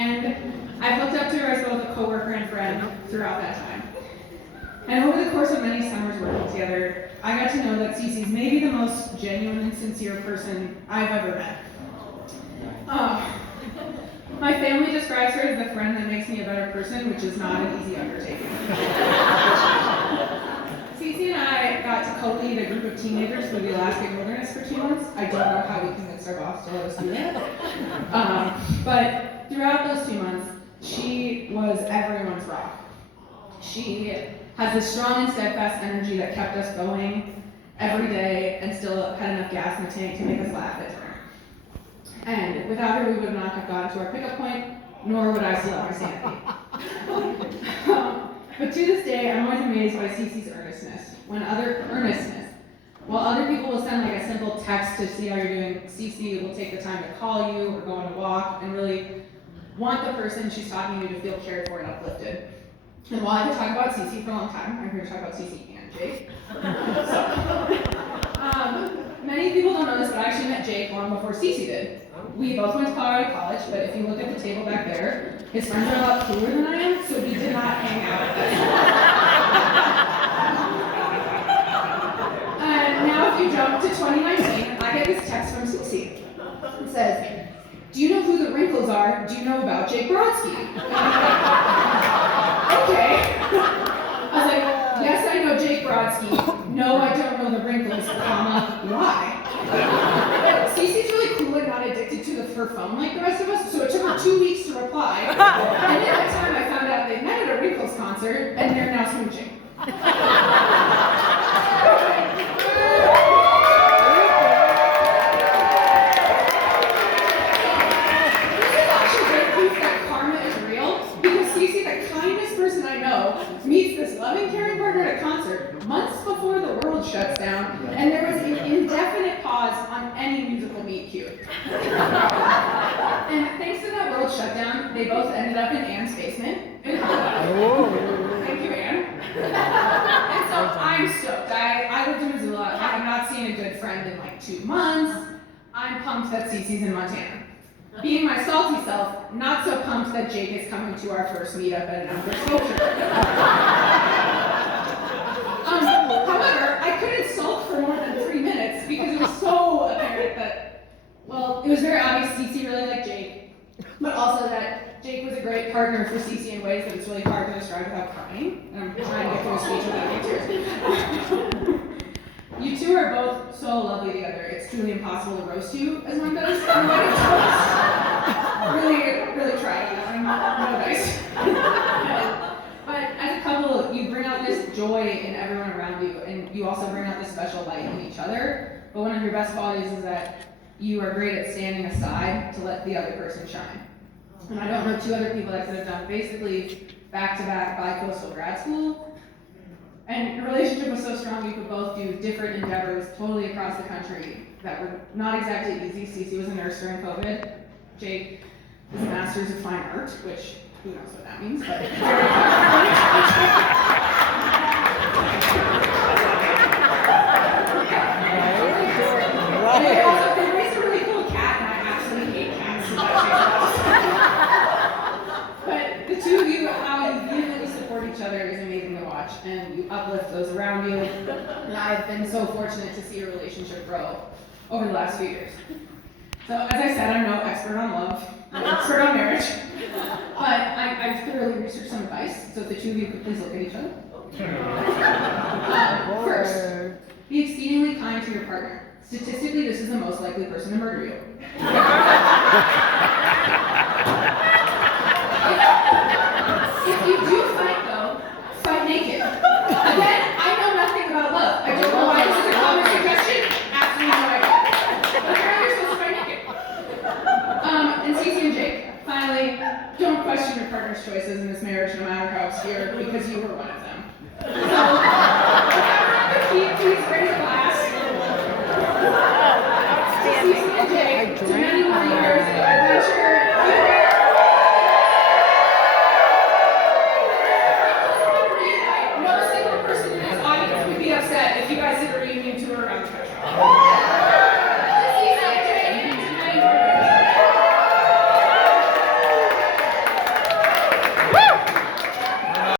And I've looked up to her as both a coworker and friend throughout that time. And over the course of many summers working together, I got to know that Ceci's maybe the most genuine and sincere person I've ever met. My family describes her as the friend that makes me a better person, which is not an easy undertaking. Ceci and I got to co-lead a group of teenagers through the Alaskan wilderness for 2 months. I don't know how we convinced our boss to let us do that. But throughout those 2 months, she was everyone's rock. She has this strong and steadfast energy that kept us going every day and still had enough gas in the tank to make us laugh at dinner. And without her, we would not have gotten to our pickup point, nor would I still have my sanity. But to this day, I'm always amazed by Ceci's earnestness. While other people will send like a simple text to see how you're doing, Ceci will take the time to call you or go on a walk and really want the person she's talking to feel cared for and uplifted. And while I could talk about Ceci for a long time, I'm here to talk about Ceci and Jake. Many people don't know this, but I actually met Jake long before Ceci did. We both went to Colorado College, but if you look at the table back there, his friends are a lot cooler than I am, so we did not hang out. And now if you jump to 2019, I get this text from Ceci. It says, "Do you know who the wrinkles are? Do you know about Jake Brodsky?" Okay. I was like, "Yes, I know Jake Brodsky. No, I don't know the wrinkles, why?" Ceci's really cool and not addicted to her phone like the rest of us, so it took her 2 weeks to reply. And in that time, I found out they met at a Wrinkles concert, and they're now smooching. This is actually great proof that karma is real, because Ceci, the kindest person I know, meets this loving, caring partner at a concert months before the world shuts down, and there was an indefinite pause on any musical meet cute. And thanks to that world shutdown, they both ended up in Anne's basement in Helena. Thank you, Anne. And so I'm stoked. I lived in Missoula. I have not seen a good friend in like 2 months. I'm pumped that Ceci's in Montana. Being my salty self, not so pumped that Jake is coming to our first meetup at an outdoor sculpture. However, I couldn't sulk for more than 3 minutes because it was so apparent that, well, it was very obvious Ceci really liked Jake, but also that Jake was a great partner for Ceci in ways that it's really hard to describe without crying. And I'm trying to get through a speech without tears. You two are both so lovely together. It's truly impossible to roast you as one does. Really try. I'm no dice. But as a couple, you bring out this joy in everyone around you, and you also bring out this special light in each other. But one of your best qualities is that you are great at standing aside to let the other person shine. And I don't know 2 other people that could have done basically back-to-back bi-coastal grad school. And your relationship was so strong you could both do different endeavors totally across the country that were not exactly easy. Ceci was a nurse during COVID. Jake is a master's of fine art, which who knows what that means, but they raised a really cool cat, and I absolutely hate cats. So but the 2 of you, how you vehemently support each other is amazing to watch, and you uplift those around you. And I've been so fortunate to see your relationship grow over the last few years. So as I said, I'm no expert on love, no expert on marriage, but I've thoroughly researched some advice, so if the 2 of you could please look at each other. First, be exceedingly kind to your partner. Statistically, this is the most likely person to murder you. If you do fight, though, fight naked. Again, I know nothing about love. I don't know why this is a common suggestion. Absolutely no idea. Apparently, you're supposed to fight naked. And Ceci and Jake, finally, don't question your partner's choices in this marriage, no matter how obscure, because you were one of them.